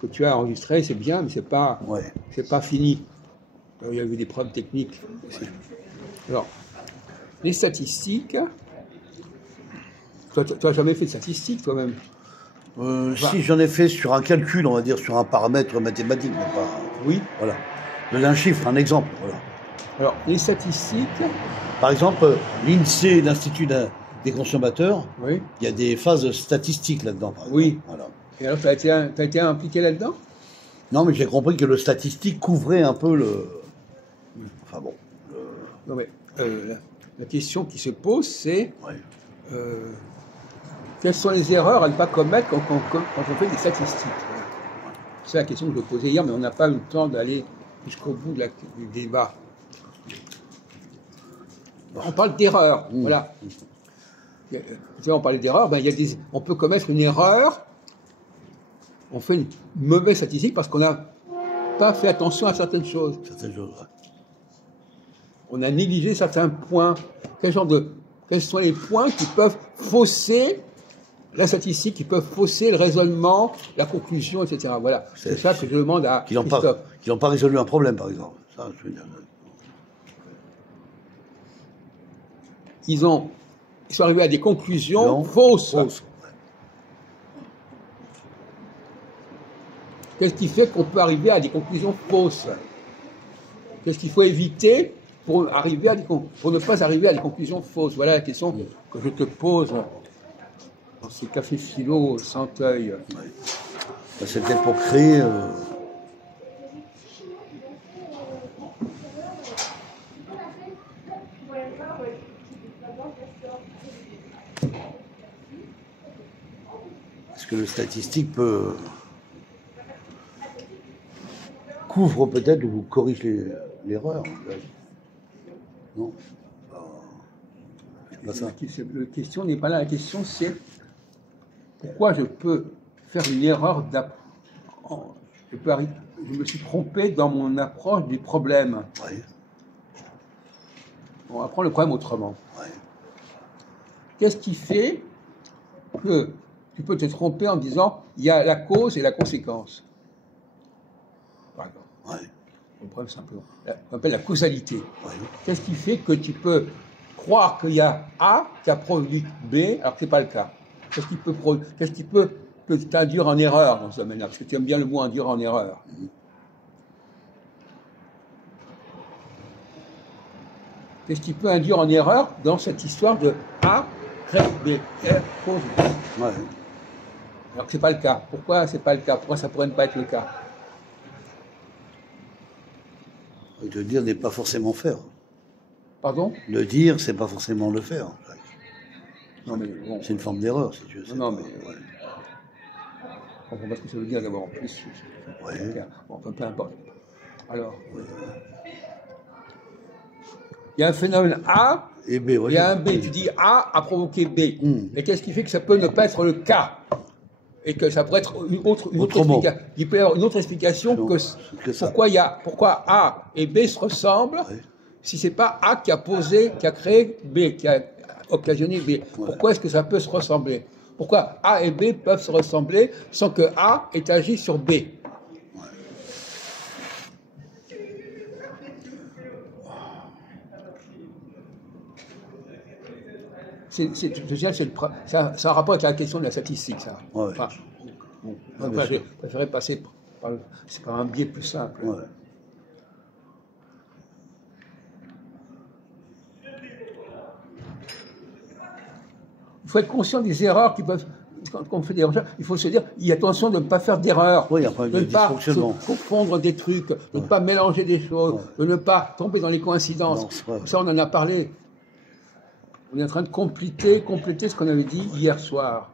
que tu as enregistré, c'est bien, mais c'est pas fini. Alors, il y a eu des problèmes techniques aussi. Alors, les statistiques. Toi, tu n'as jamais fait de statistiques toi-même? Si, j'en ai fait sur un calcul, on va dire, sur un paramètre mathématique, mais pas. Oui. Voilà. D'un chiffre, un exemple. Voilà. Alors, les statistiques. Par exemple, l'INSEE, l'Institut des consommateurs, oui. Il y a des phases statistiques là-dedans. Oui. Voilà. Et alors, tu as été impliqué là-dedans? Non, mais j'ai compris que le statistique couvrait un peu le. Enfin bon. Non, mais la question qui se pose, c'est quelles sont les erreurs à ne pas commettre quand on fait des statistiques? C'est la question que je posais hier, mais on n'a pas eu le temps d'aller jusqu'au bout du débat. On parle d'erreurs, voilà. On parlait d'erreurs, ben, on peut commettre une erreur, on fait une mauvaise statistique parce qu'on n'a pas fait attention à certaines choses. On a négligé certains points. Quels sont les points qui peuvent fausser la statistique, qui peuvent fausser le raisonnement, la conclusion, etc. Voilà. C'est ça que je demande à Christophe. Qui n'ont pas résolu un problème, par exemple. Ça, je veux dire. Ils sont arrivés à des conclusions fausses. Qu'est-ce qui fait qu'on peut arriver à des conclusions fausses? Qu'est-ce qu'il faut éviter pour ne pas arriver à des conclusions fausses? Voilà la question que je te pose dans ce café philo sans œil. C'était pour créer. Est-ce que le statistique couvre peut-être ou corrige l'erreur? Non. La question n'est pas là. La question, c'est pourquoi je peux faire une erreur je me suis trompé dans mon approche du problème. Oui. On va prendre le problème autrement. Oui. Qu'est-ce qui fait que tu peux te tromper en disant il y a la cause et la conséquence? Par exemple. Oui. Le problème, c'est un peu. On appelle la causalité. Oui. Qu'est-ce qui fait que tu peux croire qu'il y a A qui a produit B alors que ce n'est pas le cas? Qu'est-ce qui peut t'induire en erreur dans ce domaine-là? Parce que tu aimes bien le mot induire en erreur. Qu'est-ce qui peut induire en erreur dans cette histoire de A crée B, cause B? Ouais. Alors que ce n'est pas le cas. Pourquoi c'est pas le cas? Pourquoi ça pourrait ne pas être le cas? Le dire n'est pas forcément faire. Pardon? Le dire, c'est pas forcément le faire. Non, mais bon. C'est une forme d'erreur, si tu veux. Non, mais. Je comprends pas ce que ça veut dire d'abord en plus. Bon, peu importe. Alors. Il y a un phénomène A, et B, il y a un B. Tu dis A a provoqué B. Mais qu'est-ce qui fait que ça peut ne pas être le cas? Et que ça pourrait être une autre explication. Il peut y avoir une autre explication pourquoi A et B se ressemblent si c'est pas A qui a créé B, qui a occasionné B. Pourquoi est-ce que ça peut se ressembler? Pourquoi A et B peuvent se ressembler sans que A ait agi sur B? Ça a un rapport avec la question de la statistique, ça. Ouais. Enfin, je préférais passer par un biais plus simple. Ouais. Il faut être conscient des erreurs qui peuvent. Quand on fait des recherches, il faut se dire, il y a attention de ne pas faire d'erreurs, de ne pas confondre des trucs, de ne pas mélanger des choses, de ne pas tomber dans les coïncidences. Ça, on en a parlé. On est en train de compléter ce qu'on avait dit hier soir.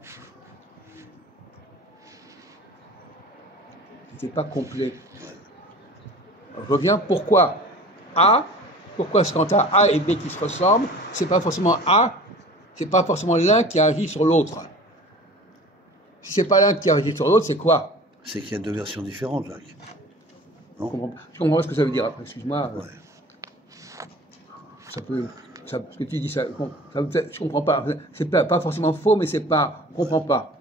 C'était pas complet. Alors, je reviens, pourquoi est-ce quand tu as A et B qui se ressemblent, c'est pas forcément l'un qui a agi sur l'autre. Si c'est pas l'un qui a agi sur l'autre, c'est quoi? C'est qu'il y a deux versions différentes, Jacques. Non? Je comprends pas ce que ça veut dire après, excuse-moi. Ça peut. Ce que tu dis, je comprends pas. C'est pas forcément faux, mais c'est pas. Je comprends pas.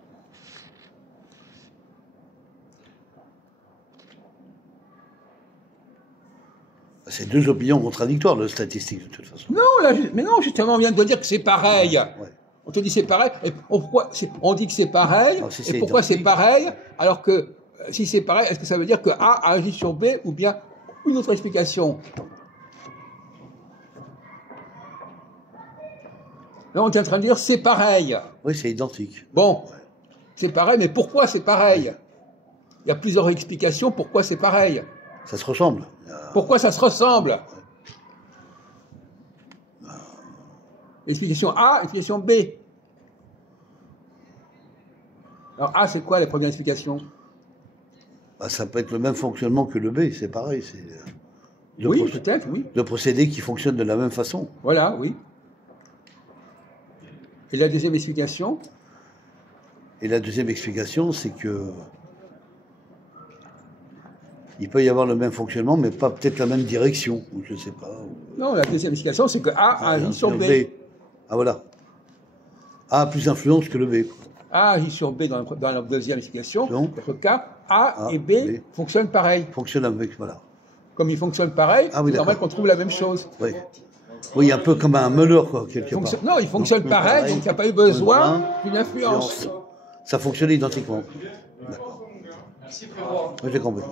C'est deux opinions contradictoires, le statistique, de toute façon. Non, là, mais non, justement, on vient de dire que c'est pareil. Ouais. On te dit c'est pareil, et pourquoi on dit que c'est pareil, alors, si et pourquoi c'est pareil, alors que si c'est pareil, est-ce que ça veut dire que A agit sur B, ou bien une autre explication? Là, on est en train de dire c'est pareil. Oui, c'est identique. Bon, c'est pareil, mais pourquoi c'est pareil? Il y a plusieurs explications pourquoi c'est pareil. Ça se ressemble. Pourquoi ça se ressemble? Explication A, explication B. Alors A, c'est quoi la première explication? Bah, ça peut être le même fonctionnement que le B, c'est pareil. Oui, peut-être, oui. De procédés qui fonctionnent de la même façon. Voilà, oui. Et la deuxième explication? Et la deuxième explication, c'est que il peut y avoir le même fonctionnement, mais pas peut-être la même direction, ou je ne sais pas. Non, la deuxième explication, c'est que A agit sur B. Ah voilà. A a plus d'influence que le B. A agit sur B dans la deuxième explication. Dans le cas, A et B fonctionnent pareil. Fonctionnent avec, voilà. Comme ils fonctionnent pareil, c'est normal qu'on trouve la même chose. Oui. Oui, un peu comme un Muller, quoi, quelque part. Non, ils fonctionnent pareil, donc il n'y a pas eu besoin d'une influence. Ça fonctionne identiquement. D'accord. Oui, j'ai compris.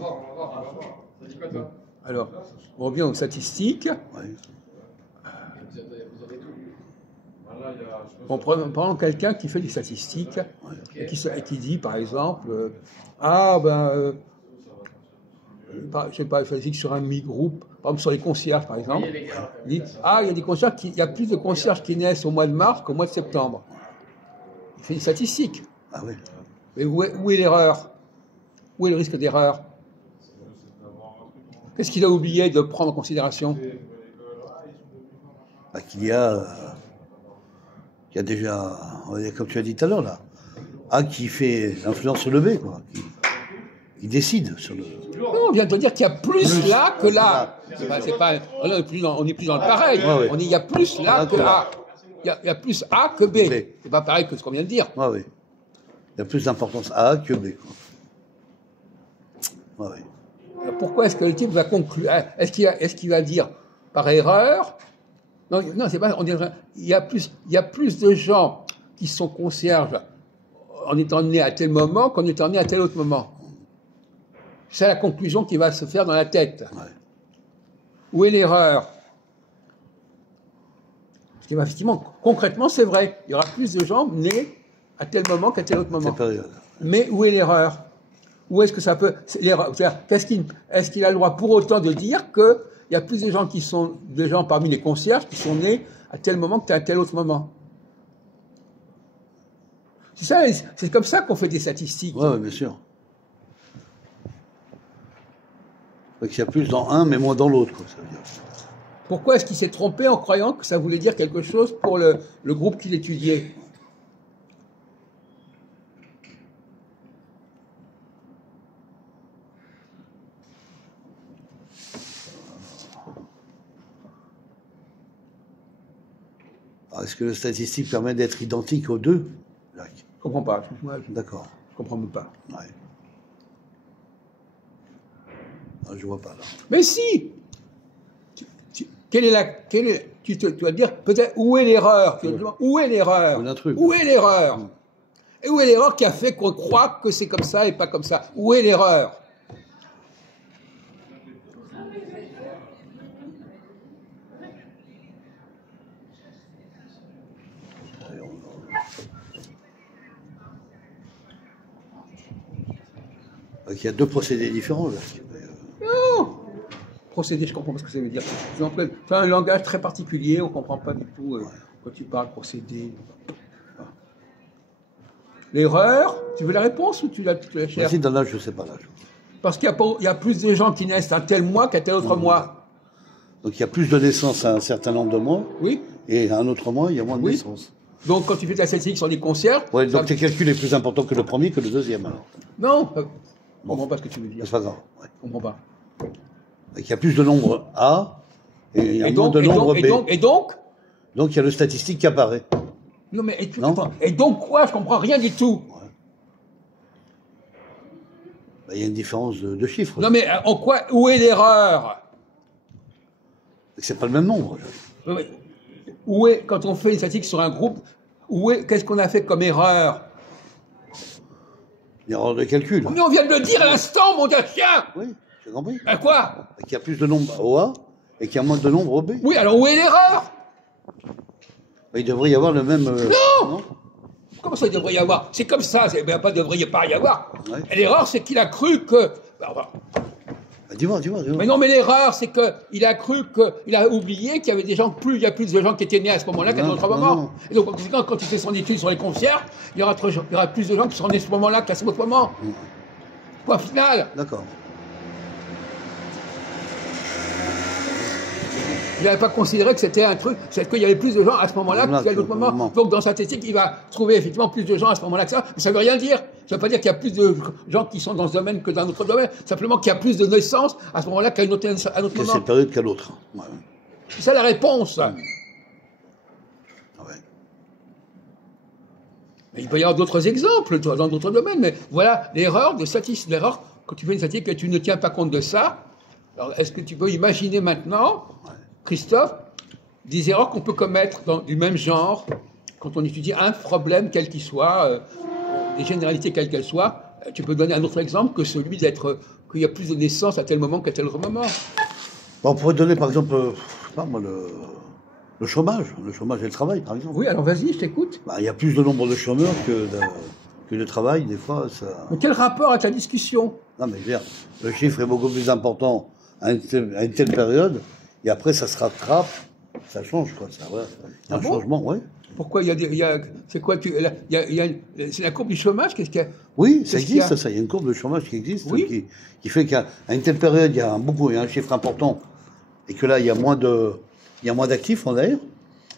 Alors, on revient aux statistiques. Oui. Prenons quelqu'un qui fait des statistiques et qui dit, par exemple, je sais pas, statistique sur un mi-groupe, par exemple sur les concierges, par exemple. Il dit, il y a plus de concierges qui naissent au mois de mars qu'au mois de septembre. Il fait une statistique. Ah oui. Mais où est l'erreur? Où est le risque d'erreur? Qu'est-ce qu'il a oublié de prendre en considération? Bah, qu'il y a déjà, on va dire, comme tu as dit tout à l'heure, là, A qui fait l'influence sur le B, quoi. Il décide sur le... Non, on vient de te dire qu'il y a plus là que là. On n'est plus dans le pareil. Ouais, ouais. Il y a plus là que A. Il y a plus A que B. C'est pas pareil que ce qu'on vient de dire. Oui, oui. Il y a plus d'importance à A que B. Ouais, ouais. Pourquoi est-ce que le type va conclure? Est-ce qu'il va dire par erreur? Non, c'est pas. Il y a plus de gens qui sont concierges en étant nés à tel moment qu'en étant nés à tel autre moment. C'est la conclusion qui va se faire dans la tête. Ouais. Où est l'erreur? Parce que effectivement, concrètement, c'est vrai. Il y aura plus de gens nés à tel moment qu'à tel autre moment. Mais où est l'erreur? Où est-ce que ça peut... Est-ce qu'il a le droit pour autant de dire qu'il y a plus de gens parmi les concierges qui sont nés à tel moment qu'à tel autre moment? C'est comme ça qu'on fait des statistiques. Oui, bien sûr. Il y a plus dans un, mais moins dans l'autre, ça veut dire. Pourquoi est-ce qu'il s'est trompé en croyant que ça voulait dire quelque chose pour le groupe qu'il étudiait? Est-ce que le statistique permet d'être identique aux deux, Jacques? Je comprends pas. D'accord. Je comprends même pas. Ouais. Non, je vois pas là. Mais si. Tu vas dire peut-être où est l'erreur? Où est l'erreur? Où est l'erreur? Et où est l'erreur qui a fait qu'on croit que c'est comme ça et pas comme ça? Où est l'erreur? Il y a deux procédés différents, là. Non! Procédé, je comprends pas ce que ça veut dire. C'est un langage très particulier, on ne comprend pas du tout quand tu parles procédé. L'erreur, tu veux la réponse ou tu la cherches? Vas-y, dans l'âge, je ne sais pas l'âge. Parce qu'il y a plus de gens qui naissent un tel mois qu'à tel autre mois. Donc il y a plus de naissances à un certain nombre de mois. Oui. Et à un autre mois, il y a moins de naissances. Donc quand tu fais de la statistique sur les concierges... Ouais, donc tes calculs est plus important que le premier, que le deuxième, alors. Non, je ne comprends pas ce que tu veux dire. C'est pas grave. Ouais. Je ne comprends pas. Donc, il y a plus de nombre A et moins de nombre B. Et donc il y a le statistique qui apparaît. Non, mais et donc quoi? Je comprends rien du tout. Ouais. Il y a une différence de chiffres. Non, mais en quoi? Où est l'erreur? C'est pas le même nombre. Oui. Où est, quand on fait une statistique sur un groupe, qu'est-ce qu'on a fait comme erreur? Une erreur de calcul. Mais on vient de le dire à l'instant, mon Dieu, chien! Oui, j'ai compris. À quoi? Qu'il y a plus de nombre au A et qu'il y a moins de nombre au B. Oui, alors où est l'erreur? Il devrait y avoir le même... Non. Comment ça, il devrait y avoir? C'est comme ça, il ne devrait pas y avoir. Ouais. L'erreur, c'est qu'il a cru que... Dis-moi. Mais non, mais l'erreur, c'est qu'il a cru qu'il a oublié qu'il y avait des gens, il y a plus de gens qui étaient nés à ce moment-là qu'à d'autres moments. Non. Et donc, quand il fait son étude sur les confières, il y aura plus de gens qui seront nés à ce moment-là qu'à ce autre moment. Point final. D'accord. Il n'avait pas considéré que c'était un truc, c'est qu'il y avait plus de gens à ce moment-là qu'à d'autres moments. Donc dans sa statistique, il va trouver effectivement plus de gens à ce moment-là que ça. Mais ça ne veut rien dire. Ça ne veut pas dire qu'il y a plus de gens qui sont dans ce domaine que dans un autre domaine. Simplement qu'il y a plus de naissances à ce moment-là qu'à un autre moment. Qu'à cette période qu'à l'autre. Ouais. C'est ça la réponse. Ouais. Mais il peut y avoir d'autres exemples dans d'autres domaines. Mais voilà l'erreur de statistique. L'erreur, quand tu fais une statistique et que tu ne tiens pas compte de ça, alors est-ce que tu peux imaginer maintenant, Christophe, des erreurs qu'on peut commettre du même genre quand on étudie un problème quel qu'il soit, des généralités quelles qu'elles soient? Tu peux donner un autre exemple que celui qu'il y a plus de naissances à tel moment qu'à tel autre moment. On pourrait donner par exemple, je sais pas moi, le chômage et le travail par exemple. Oui, alors vas-y, je t'écoute. Il y a plus de nombre de chômeurs que de travail, des fois. Ça... Mais quel rapport avec la discussion? Non mais je veux dire, le chiffre est beaucoup plus important à une telle période. Et après, ça se rattrape, ça change, quoi. Ça, voilà. Il y a un changement, oui. Pourquoi c'est quoi c'est la courbe du chômage? Qu'est-ce qu'il y a? Oui, ça existe, ça. Il y a une courbe de chômage qui existe, oui. qui fait qu'à une telle période, il y a un chiffre important, et que là, il y a moins d'actifs, en d'ailleurs.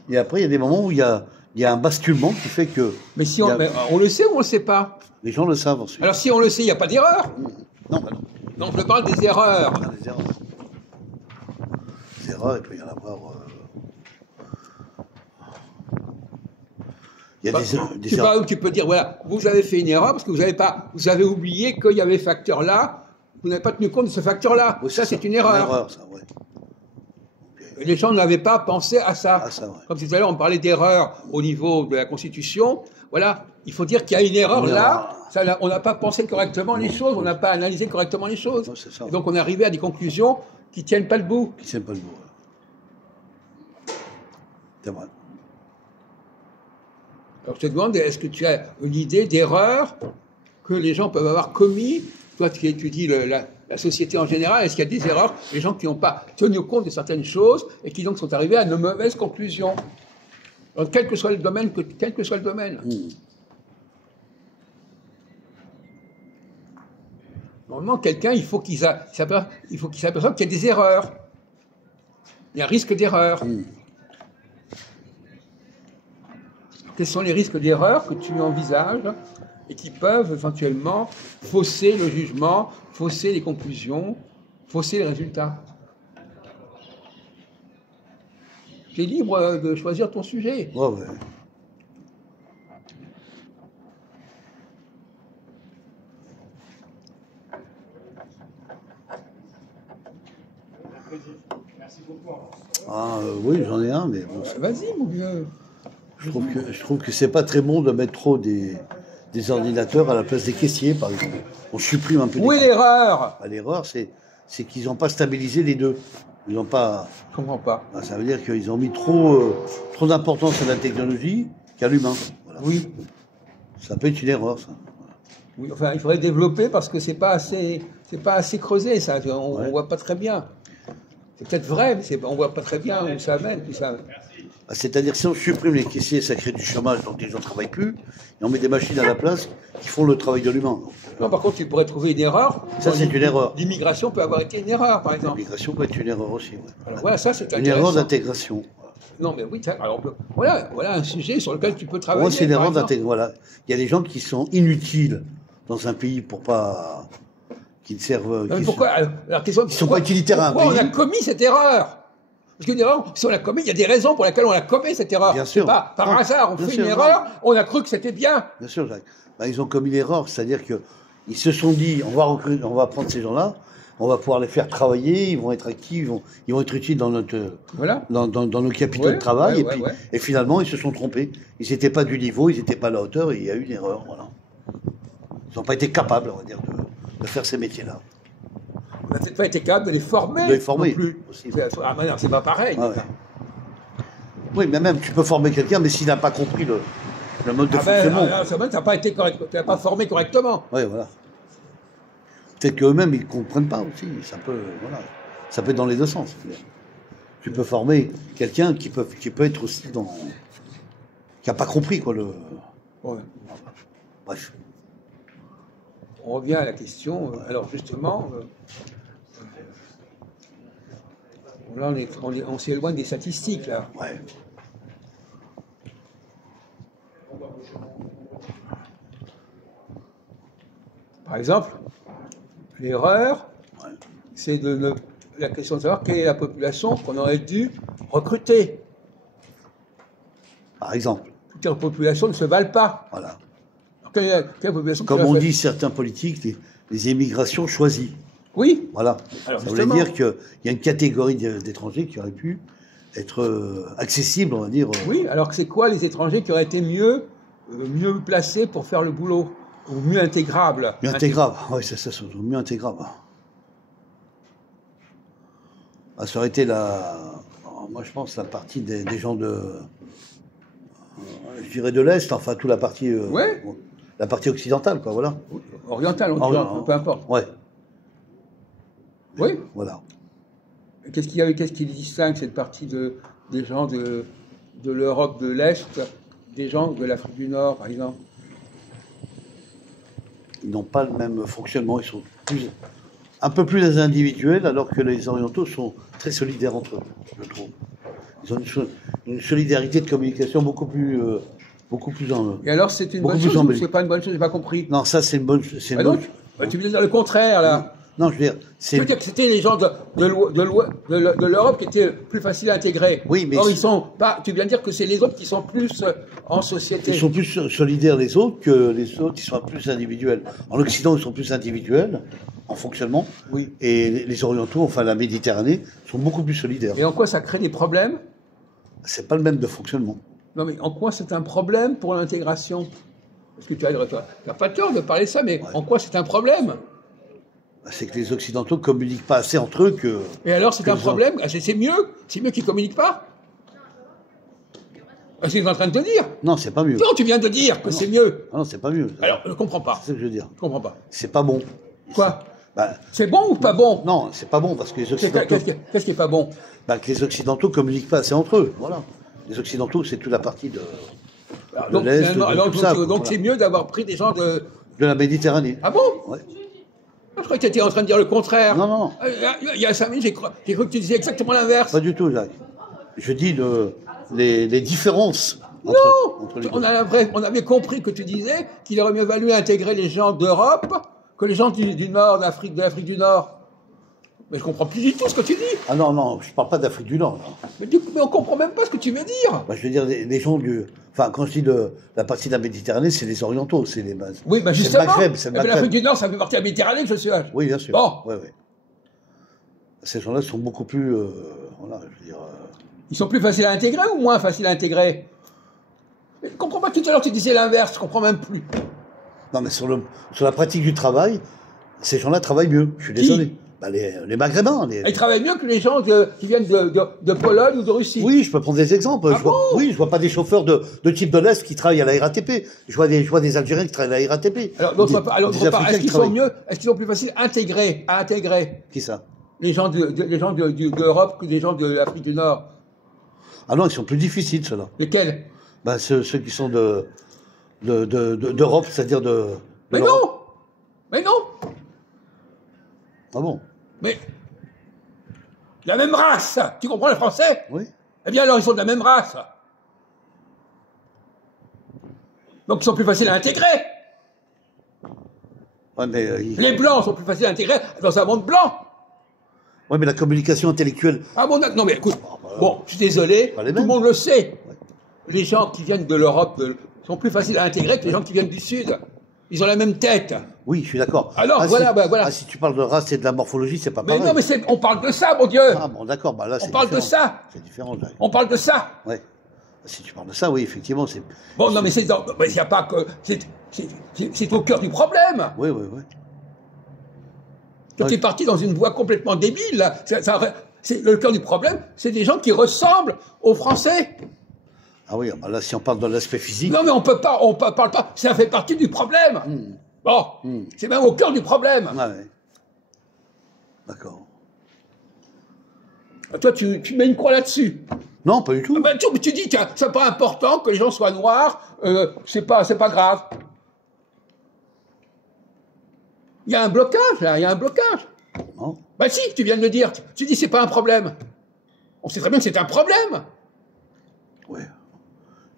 Et après, il y a des moments où il y a un basculement qui fait que... Mais si on le sait ou on le sait pas? Les gens le savent ensuite. Alors, si on le sait, il n'y a pas d'erreur? Non. Non, je parle des erreurs. Des erreurs. Et puis il y en a pas. Il y a des erreurs. Tu peux dire, voilà, vous avez fait une erreur parce que vous avez oublié qu'il y avait facteur là, vous n'avez pas tenu compte de ce facteur-là. Oui, ça, c'est une erreur. Une erreur, ça, ouais. Okay. Les gens n'avaient pas pensé à ça. Ouais. Comme tout à l'heure, on parlait d'erreur au niveau de la Constitution. Voilà, il faut dire qu'il y a une erreur là. Ça, on n'a pas pensé correctement les choses, on n'a pas analysé correctement les choses. Non, c'est ça. Et donc, on est arrivé à des conclusions qui ne tiennent pas le bout. C'est vrai. Alors, je te demande, est-ce que tu as une idée d'erreur que les gens peuvent avoir commis? Toi, qui étudies la société en général, est-ce qu'il y a des erreurs, les gens qui n'ont pas tenu compte de certaines choses et qui donc sont arrivés à de mauvaises conclusions? Donc, quel que soit le domaine. Normalement, quelqu'un, il faut qu'il s'aperçoive qu'il y a des erreurs. Il y a un risque d'erreur. Quels sont les risques d'erreur que tu envisages et qui peuvent éventuellement fausser le jugement, fausser les conclusions, fausser les résultats? Tu es libre de choisir ton sujet. Ouais. Oui, j'en ai un, mais bon. Vas-y, mon vieux. Je trouve que c'est pas très bon de mettre trop des ordinateurs à la place des caissiers, par exemple. On supprime un peu. Où est l'erreur? L'erreur, c'est qu'ils n'ont pas stabilisé les deux. Ils n'ont pas. Je comprends pas. Ça veut dire qu'ils ont mis trop d'importance à la technologie qu'à l'humain. Voilà. Oui. Ça peut être une erreur, ça. Voilà. Oui, enfin, il faudrait développer parce que c'est pas assez creusé, ça. On voit pas très bien. C'est peut-être vrai, mais on voit pas très bien où ça amène, tout ça. C'est-à-dire, si on supprime les caissiers, ça crée du chômage, donc les gens ne travaillent plus, et on met des machines à la place qui font le travail de l'humain. Non, par contre, tu pourrais trouver une erreur. Ça, c'est une erreur. L'immigration peut avoir été une erreur, par exemple. L'immigration peut être une erreur aussi. Ouais. Alors, voilà, ça, c'est une erreur d'intégration. Non, mais oui, alors, voilà un sujet sur lequel tu peux travailler. Moi, c'est une erreur d'intégration. Voilà. Il y a des gens qui sont inutiles dans un pays pour pas. Qui ne servent. Non, pourquoi alors, ils ne sont pas utilitaires à un pays. Pourquoi on a commis cette erreur? Parce qu'une erreur, si on l'a commis, il y a des raisons pour lesquelles on a commis cette erreur. Bien sûr. Pas par hasard, on fait une erreur, on a cru que c'était bien. Bien sûr, Jacques. Ils ont commis l'erreur, c'est-à-dire qu'ils se sont dit, on va prendre ces gens-là, on va pouvoir les faire travailler, ils vont être actifs, ils vont être utiles dans notre, dans nos capitaux de travail. Et finalement, ils se sont trompés. Ils n'étaient pas du niveau, ils n'étaient pas à la hauteur, et il y a eu une erreur. Voilà. Ils n'ont pas été capables, on va dire, de faire ces métiers-là. On n'a peut-être pas été capable de les former. De les former. Non plus. Ah, mais non, c'est pas pareil. Ah, ouais. Oui, mais même, tu peux former quelqu'un, mais s'il n'a pas compris le mode de fonctionnement. Tu n'as pas été correct, tu n'as pas formé correctement. Oui, voilà. Peut-être qu'eux-mêmes, ils ne comprennent pas aussi. Ça peut être dans les deux sens. Tu peux former quelqu'un qui peut être aussi qui n'a pas compris, quoi, Ouais. Bref. On revient à la question. Alors, justement, là, on s'éloigne des statistiques, là. Ouais. Par exemple, l'erreur, c'est la question de savoir quelle est la population qu'on aurait dû recruter. Par exemple. Toutes les populations ne se valent pas. Voilà. Quelle population comme on dit certains politiques, les émigrations choisies. Oui. Voilà. Alors, ça voulait dire qu'il y a une catégorie d'étrangers qui aurait pu être accessible, on va dire. Oui, alors que c'est quoi les étrangers qui auraient été mieux placés pour faire le boulot? Ou mieux intégrables? Mieux intégrables, oui, c'est ça, surtout. Mieux intégrables. Ah, ça aurait été moi je pense la partie des gens je dirais de l'Est, enfin toute la partie la partie occidentale, quoi, voilà. Orientale, peu importe. Ouais. Oui. Voilà. Qu'est-ce qui distingue cette partie des gens de l'Europe de l'Est des gens de l'Afrique du Nord, par exemple? Ils n'ont pas le même fonctionnement, ils sont un peu plus individuels, alors que les Orientaux sont très solidaires entre eux, je trouve. Ils ont une solidarité de communication beaucoup plus en eux. Et alors, c'est une bonne chose ou c'est pas une bonne chose? J'ai pas compris. Non, ça, c'est une bonne chose. Tu veux dire le contraire, là? Non, je veux dire... Tu veux dire que c'était les gens de l'Europe qui étaient plus faciles à intégrer? Oui, mais... Or, ils sont pas... Tu viens de dire que c'est les autres qui sont plus en société. Ils sont plus solidaires les autres que les autres, ils sont plus individuels. En Occident, ils sont plus individuels, en fonctionnement. Oui. Et les Orientaux, enfin la Méditerranée, sont beaucoup plus solidaires. Et en quoi ça crée des problèmes? C'est pas le même de fonctionnement. Non, mais en quoi c'est un problème pour l'intégration? Parce que tu n'as pas tort de parler de ça, mais en quoi c'est un problème? C'est que les Occidentaux ne communiquent pas assez entre eux que... Et alors, c'est un problème? C'est mieux qu'ils ne communiquent pas? C'est ce que tu es en train de te dire? Non, c'est pas mieux. Non, tu viens de dire que c'est mieux. Non, c'est pas mieux. Alors, je ne comprends pas. C'est ce que je veux dire. Je ne comprends pas. C'est pas bon. Quoi? C'est bon ou pas bon? Non, c'est pas bon, parce que les Occidentaux... Qu'est-ce qui est pas bon? Que les Occidentaux ne communiquent pas assez entre eux, voilà. Les Occidentaux, c'est toute la partie de l'Est, tout ça. Donc c'est mieux d'avoir pris des gens de la Méditerranée. Ah bon? Ouais. Je croyais que tu étais en train de dire le contraire. Non, non. Il y a 5 minutes, j'ai cru que tu disais exactement l'inverse. Pas du tout, Jacques. Je dis les différences entre les deux. On avait compris que tu disais qu'il aurait mieux valu intégrer les gens d'Europe que les gens du Nord, de l'Afrique du Nord. Mais je comprends plus du tout ce que tu dis. Ah non, non, je parle pas d'Afrique du Nord. Mais on comprend même pas ce que tu veux dire. Je veux dire, les gens Enfin, quand je dis la partie de la Méditerranée, c'est les Orientaux, c'est les bases. Oui, justement. C'est le Maghreb. L'Afrique du Nord, ça fait partie de la Méditerranée, je suis. Oui, bien sûr. Bon. Oui, oui. Ces gens-là sont beaucoup plus... voilà, je veux dire... Ils sont plus faciles à intégrer ou moins faciles à intégrer? Je ne comprends pas, tout à l'heure tu disais l'inverse, je ne comprends même plus. Non, mais sur la pratique du travail, ces gens-là travaillent mieux, je suis désolé. Les Maghrébins. Ils travaillent mieux que les gens qui viennent de Pologne ou de Russie. Oui, je peux prendre des exemples. Je vois pas des chauffeurs de type de l'Est qui travaillent à la RATP. Je vois des Algériens qui travaillent à la RATP. Est-ce qu'ils sont mieux, est-ce qu'ils sont plus faciles à intégrer? Qui ça? Les gens d'Europe que les gens de l'Afrique du Nord. Ah non, ils sont plus difficiles, ceux-là. Lesquels? Ceux qui sont d'Europe, c'est-à-dire de... Mais non! Mais non! Ah bon? Mais la même race, tu comprends le français? Oui. Eh bien alors ils sont de la même race. Donc ils sont plus faciles à intégrer. Ouais, mais, les blancs sont plus faciles à intégrer dans un monde blanc. Oui, mais la communication intellectuelle... Ah bon, non mais écoute, bon, je suis désolé, tout le monde le sait. Ouais. Les gens qui viennent de l'Europe sont plus faciles à intégrer que les gens qui viennent du Sud. Ils ont la même tête. Oui, je suis d'accord. Alors, voilà. Si tu parles de race et de la morphologie, c'est pas pareil. Mais non, mais on parle de ça, mon Dieu. Ah bon, d'accord, bah là, c'est différent. On parle de ça. C'est différent, Jacques. On parle de ça. Ouais. Si tu parles de ça, oui, effectivement, c'est... Bon, non, mais il n'y a pas que... C'est au cœur du problème. Oui. Tu es parti dans une voie complètement débile, là. Le cœur du problème, c'est des gens qui ressemblent aux Français. Ah oui, bah là, si on parle de l'aspect physique... Non, mais on parle pas, ça fait partie du problème. Bon, c'est même au cœur du problème. Ah ouais. D'accord. Toi, tu mets une croix là-dessus. Non, pas du tout. Tu dis que c'est pas important que les gens soient noirs, c'est pas grave. Il y a un blocage, là, il y a un blocage. Non. Bah si, tu viens de le dire. Tu dis c'est pas un problème. On sait très bien que c'est un problème. Ouais.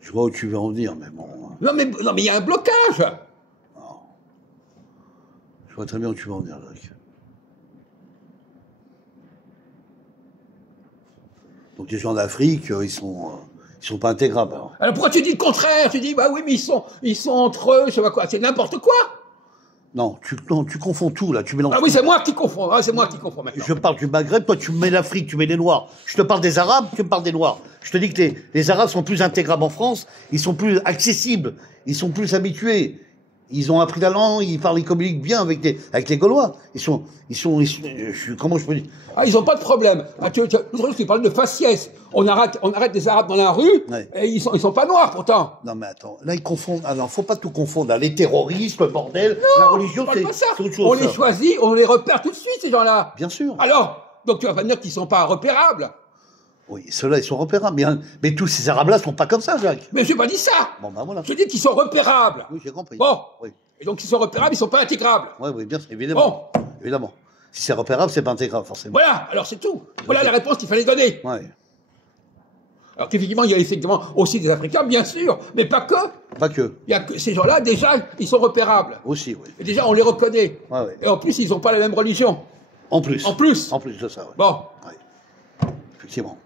Je vois où tu veux en venir, mais bon... Non, mais il y a un blocage. Non. Je vois très bien où tu veux en venir, Jacques. Donc les gens d'Afrique, ils sont pas intégrables. Alors pourquoi tu dis le contraire? Tu dis, bah oui, mais ils sont entre eux, je sais pas quoi. C'est n'importe quoi. Non, tu confonds tout, là, tu mélanges. Ah oui, c'est moi qui confonds, c'est moi qui confonds maintenant. Je parle du Maghreb, toi tu mets l'Afrique, tu mets les Noirs. Je te parle des Arabes, tu me parles des Noirs. Je te dis que les Arabes sont plus intégrables en France, ils sont plus accessibles, ils sont plus habitués. Ils ont appris la langue, ils communiquent bien avec les Gaulois. Comment je peux dire? Ah, ils ont pas de problème. Ah, tu parles de faciès. On arrête des Arabes dans la rue, ouais. Et ils sont pas noirs pourtant. Non mais attends, là ils confondent. Alors faut pas tout confondre. Là, les terroristes, le bordel, non, la religion, c'est autre chose. On les choisit, on les repère tout de suite ces gens-là. Bien sûr. Alors, donc tu vas pas dire qu'ils sont pas repérables. Oui, ceux-là, ils sont repérables. Mais tous ces Arabes-là sont pas comme ça, Jacques. Mais j'ai pas dit ça. Bon, ben voilà. Je dis qu'ils sont repérables. Oui, j'ai compris. Bon. Oui. Et donc, ils sont repérables, ils sont pas intégrables. Oui, bien sûr, évidemment. Bon. Évidemment. Si c'est repérable, c'est pas intégrable, forcément. Voilà, alors c'est tout. Voilà la réponse qu'il fallait donner. Oui. Alors qu'effectivement, il y a effectivement aussi des Africains, bien sûr, mais pas que. Pas que. Il y a que ces gens-là, déjà, ils sont repérables. Aussi, oui. Et déjà, on les reconnaît. Ouais. Et en plus, ils n'ont pas la même religion. En plus. En plus. En plus de ça, oui. Bon. Oui. Effectivement.